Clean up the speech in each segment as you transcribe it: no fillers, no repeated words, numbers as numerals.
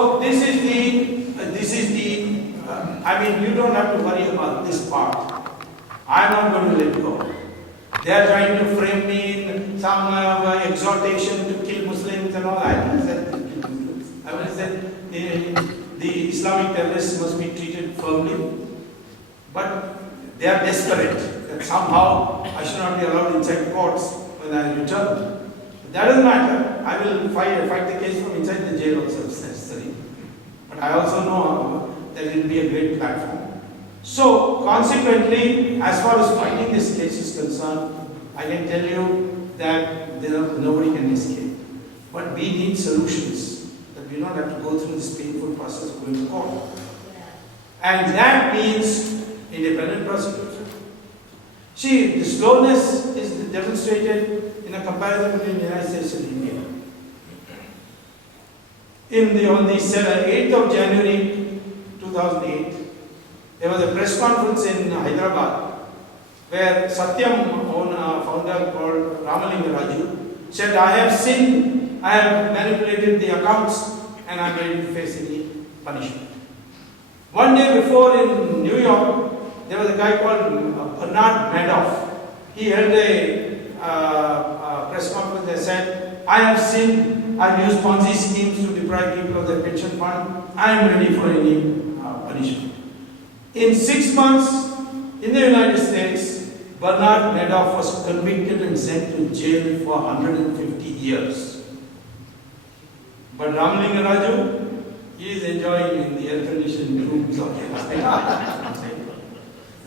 So this is the, I mean, you don't have to worry about this part. I'm not going to let go. They are trying to frame me in some exhortation to kill Muslims and all. I haven't said to kill Muslims. I haven't said the Islamic terrorists must be treated firmly. But they are desperate that somehow I should not be allowed inside courts when I return. But that doesn't matter. I will fight the case from inside the jail also if necessary. But I also know that it will be a great platform. So, consequently, as far as fighting this case is concerned, I can tell you that nobody can escape. But we need solutions, that we don't have to go through this painful process of going to court. And that means independent prosecution. See, the slowness is demonstrated in a comparison between the United States and India. On the 8th of January 2008, there was a press conference in Hyderabad where Satyam founder called Ramalinga Raju said, I have sinned, I have manipulated the accounts, and I am ready to face any punishment. One day before in New York, there was a guy called Bernard Madoff. He held a press conference that said, I have sinned, I have used Ponzi schemes to deprive people of their pension fund, I am ready for any punishment. In 6 months, in the United States, Bernard Madoff was convicted and sent to jail for 150 years. But Ramalinga Raju, he is enjoying in the air-conditioned rooms of the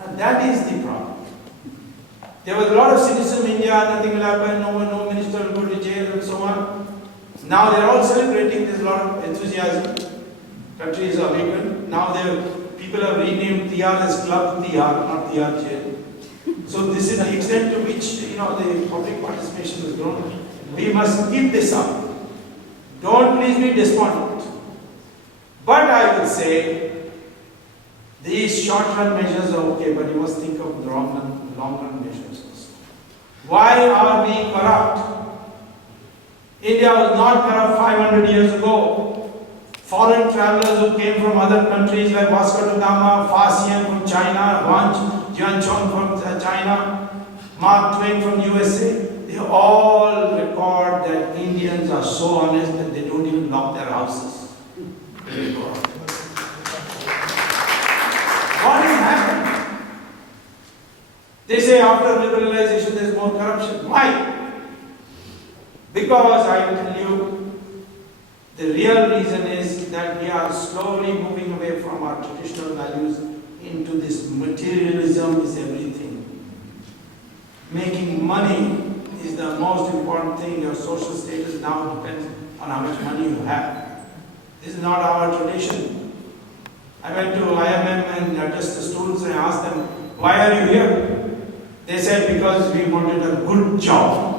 And that is the problem. There was a lot of cynicism in India, nothing will happen, no minister will go to jail and so on. Now they are all celebrating, there is a lot of enthusiasm. Country is awakened. Now people have renamed Tihar as Club Tihar, not Tihar Jail. So this is the extent to which the public participation has grown. We must keep this up. Don't please be despondent. But I would say these short-run measures are okay, but you must think of the long-run measures also. Why are we corrupt? India was not corrupt 500 years ago. Foreign travelers who came from other countries like Vasco da Gama, Fa from China, Yuan Chong from China, Mark Twain from USA, they all record that Indians are so honest that they don't even lock their houses. What has happened? They say after liberalization there is more corruption. Why? Because I will tell you, the real reason is that we are slowly moving away from our traditional values into this materialism is everything. Making money is the most important thing. Your social status now depends on how much money you have. This is not our tradition. I went to IMM and addressed the students and I asked them, why are you here? They said, because we wanted a good job.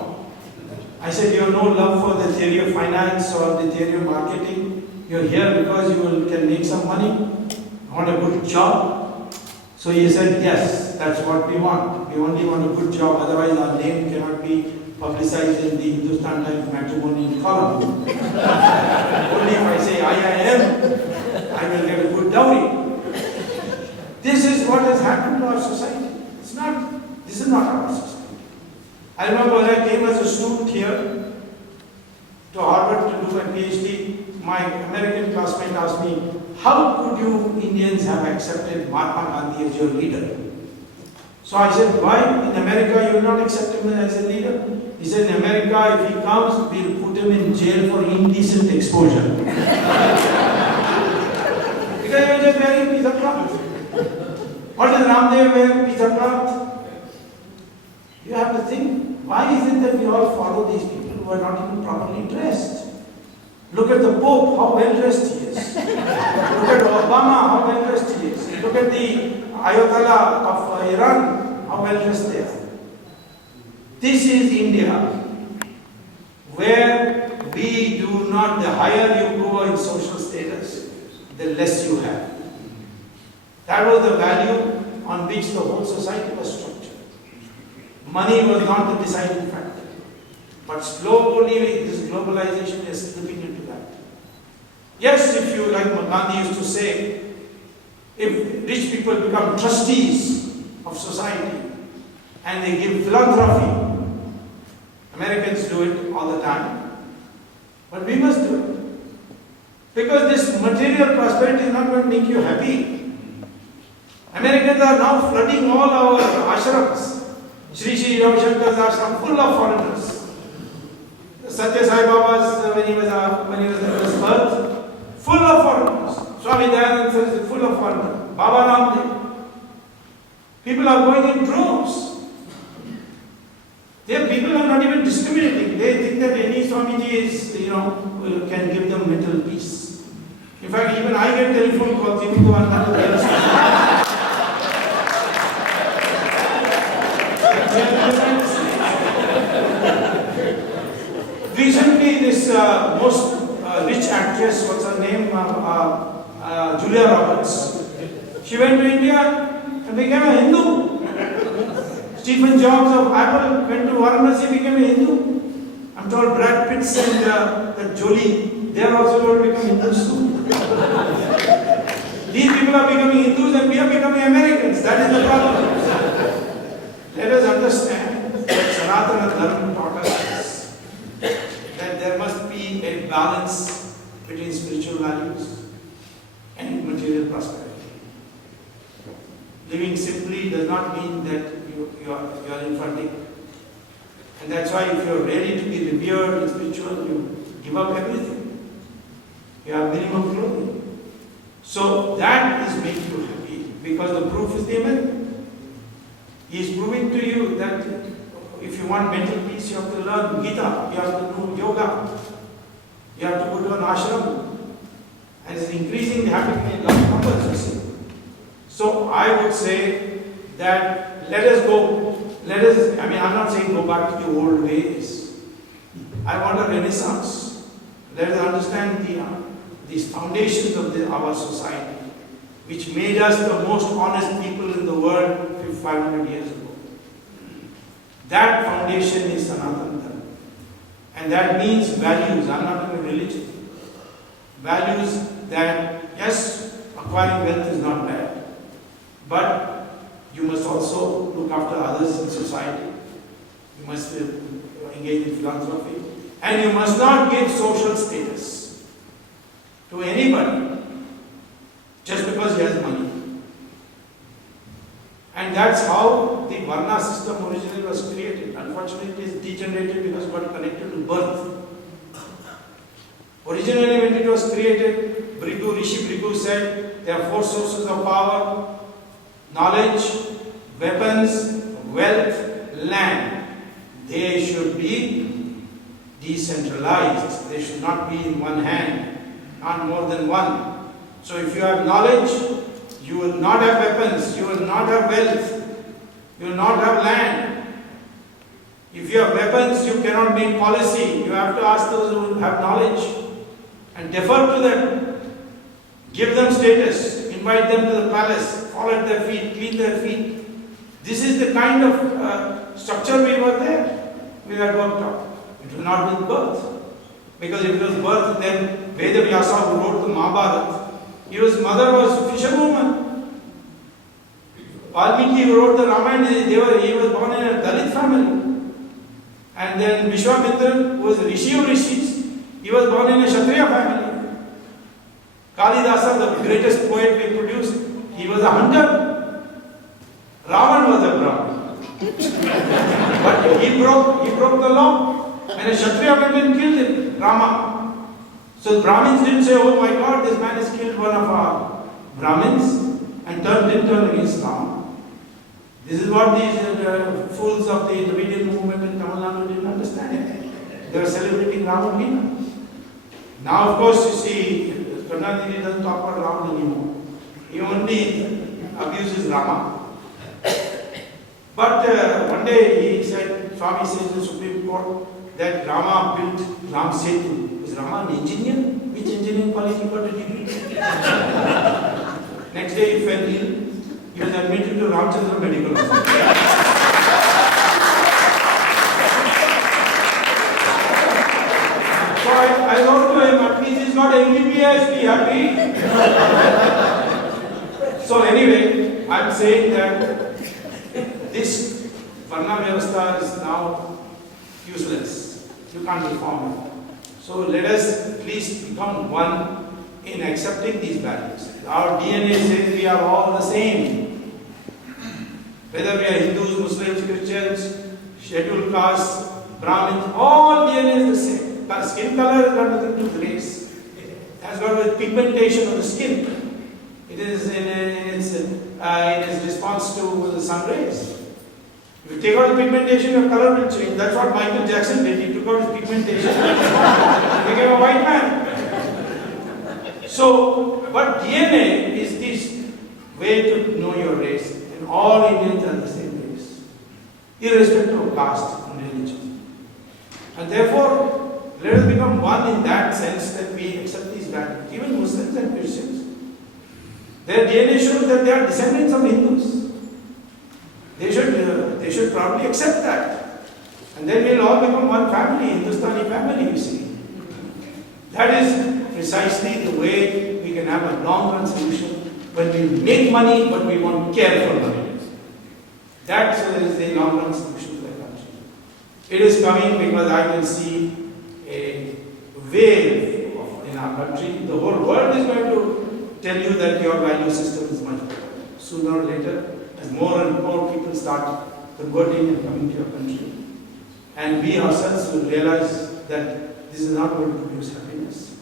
I said, you have no love for the theory of finance or the theory of marketing. You're here because you can make some money. You want a good job. So he said, yes, that's what we want. We only want a good job. Otherwise, our name cannot be publicized in the Hindustan Times matrimonial column. Only if I say IIM, I will get a good dowry. This is what has happened to our society. This is not our society. I remember when I came as a student here to Harvard to do my PhD, my American classmate asked me, how could you Indians have accepted Mahatma Gandhi as your leader? So I said, why? In America you will not accept him as a leader? He said, in America if he comes, we'll put him in jail for indecent exposure. Because he was just wearing a piece of cloth. What does Ramdev wear? A piece of cloth? You have to think, why is it that we all follow these people who are not even properly dressed? Look at the Pope, how well dressed he is. Look at Obama, how well dressed he is. Look at the Ayatollah of Iran, how well dressed they are. This is India, where we do not, the higher you go in social status, the less you have. That was the value on which the whole society was structured. Money was not the deciding factor. But slowly this globalization is slipping into that. Yes, if you, like Gandhi used to say, if rich people become trustees of society and they give philanthropy, Americans do it all the time, but we must do it. Because this material prosperity is not going to make you happy. Americans are now flooding all our ashrams. Sri Sri Ravi Shankar's ashram full of foreigners. Satya Sai Baba's, when he was at his birth, full of foreigners. Swami Dayananda is full of foreigners. Baba Ramdev. People are going in droves. People are not even discriminating. They think that any Swamiji is, can give them mental peace. In fact, even I get telephone calls, even though I'm not a real Recently, this most rich actress, what's her name? Julia Roberts. She went to India and became a Hindu. Stephen Jobs of Apple went to Varanasi, became a Hindu. I'm told Brad Pitt and that Jolie, they are also going to become Hindus too. These people are becoming Hindus and we are becoming Americans. That is the problem. Let us understand that Sanatana Dharma taught us this, that there must be a balance between spiritual values and material prosperity. Living simply does not mean that you are infantic. And that's why if you are ready to be revered and spiritual, you give up everything. You have minimum clothing. So that is making you happy because the proof is the Amen. He is proving to you that if you want mental peace, you have to learn Gita, you have to do yoga, you have to go to an ashram, and it's increasing the happiness in large numbers, you see. So I would say that let us go, I'm not saying go back to the old ways. I want a renaissance. Let us understand these foundations of our society, which made us the most honest people in the world 500 years ago. That foundation is Sanatana Dharma. And that means values. I'm not in a religion. Values that, yes, acquiring wealth is not bad, but you must also look after others in society. You must engage in philanthropy. And you must not give social status to anybody just because he has money. And that's how the Varna system originally was created. Unfortunately, it is degenerated because it got connected to birth. Originally, when it was created, Rishi Brigu said there are 4 sources of power: knowledge, weapons, wealth, land. They should be decentralized. They should not be in one hand, not more than one. So if you have knowledge, you will not have weapons, you will not have wealth, you will not have land. If you have weapons, you cannot make policy. You have to ask those who have knowledge and defer to them. Give them status, invite them to the palace, fall at their feet, clean their feet. This is the kind of structure we were there. We had worked out. It will not be birth. Because if it was birth, then Veda Vyasa, who wrote the Mahabharata, his mother was fisherwoman. Valmiki, who wrote the Ramayana, he was born in a Dalit family. And then Vishwamitra, who was Rishi of Rishis, he was born in a Kshatriya family. Kalidasa, the greatest poet we produced, he was a hunter. Ravan was a Brahmin. But he broke the law. And a Kshatriya went and killed him, Rama. So Brahmins didn't say, oh my God, this man has killed one of our Brahmins and didn't turn against Rama. This is what these fools of the Dravidian movement in Tamil Nadu didn't understand. They were celebrating Ramayana. Now, of course, you see, Karnataka doesn't talk about Rama anymore. He only abuses Rama. But one day he said, Swami says in the Supreme Court, that Rama built Ram Setu. Is Rama an engineer? Which engineering college he got a degree? Next day he fell ill. He was admitted to Ramchandra Medical Hospital. So I wrote to him, at least he's not got MBBS, be happy. So anyway, I am saying that this Varna Vyavastha is now useless. You can't reform it. So let us please become one in accepting these values. Our DNA says we are all the same. Whether we are Hindus, Muslims, Christians, scheduled castes, Brahmins, all DNA is the same. But skin color has got nothing to do with race. It has got with pigmentation of the skin. It is in its response to the sun rays. If you take out the pigmentation, your color will change. That's what Michael Jackson did. He took out his pigmentation and became a white man. So, but DNA is this way to know your race. And all Indians are the same race, irrespective of caste and religion. And therefore, let us become one in that sense that we accept these values. Even Muslims and Christians, their DNA shows that they are descendants of Hindus. They should probably accept that. And then we'll all become one family, Hindustani family, you see. That is precisely the way we can have a long-run solution when we make money but we won't care for money. That is the long-run solution to the country. It is coming because I can see a wave in our country. The whole world is going to tell you that your value system is much better. Sooner or later, as more and more people start converting and coming to your country, and we ourselves will realize that this is not going to produce happiness.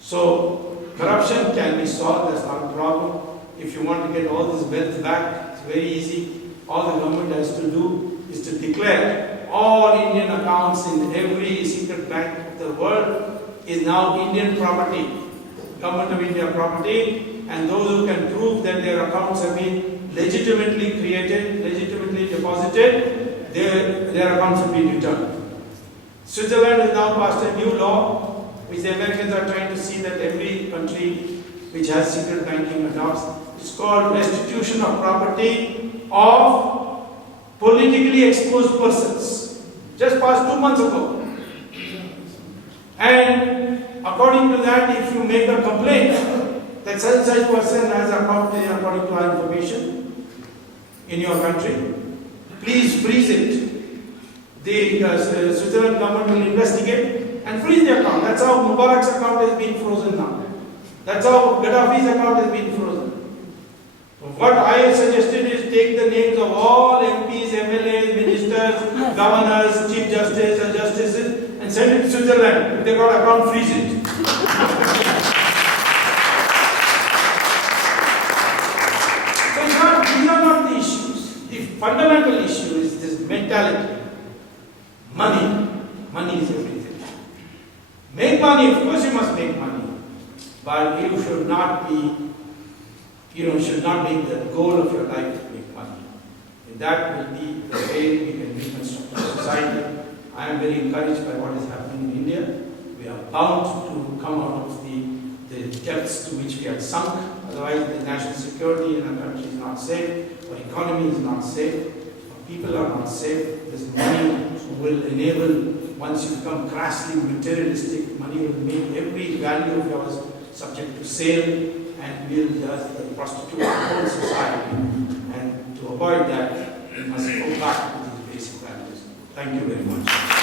So, corruption can be solved, that's not a problem. If you want to get all this wealth back, it's very easy. All the government has to do is to declare all Indian accounts in every secret bank of the world is now Indian property, Government of India property, and those who can prove that their accounts have been legitimately created, legitimately deposited, their accounts will be returned. Switzerland has now passed a new law, which the Americans are trying to see that every country which has secret banking adopts. It's called restitution of property of politically exposed persons. Just passed 2 months ago. And according to that, if you make a complaint that such and such person has account according to our information in your country, please freeze it. The Switzerland government will investigate and freeze the account. That's how Mubarak's account has been frozen now. That's how Gaddafi's account has been frozen. What I have suggested is take the names of all MPs, MLAs, ministers, governors, chief justice, or justices and send it to Switzerland. If they got account, freeze it. So these are not the issues. The fundamental issue is this mentality. Money. Money is everything. Make money, of course you must make money. But you should not be, should not make the goal of your life to make money. And that will be the way we can reconstruct the society. I am very encouraged by what is happening in India. We are bound to come out of the depths to which we had sunk. Otherwise, the national security in our country is not safe, our economy is not safe, our people are not safe. This money will enable, once you become crassly materialistic, money will make every value of yours subject to sale and will just prostitute the whole society. And to avoid that, we must go back to these basic values. Thank you very much.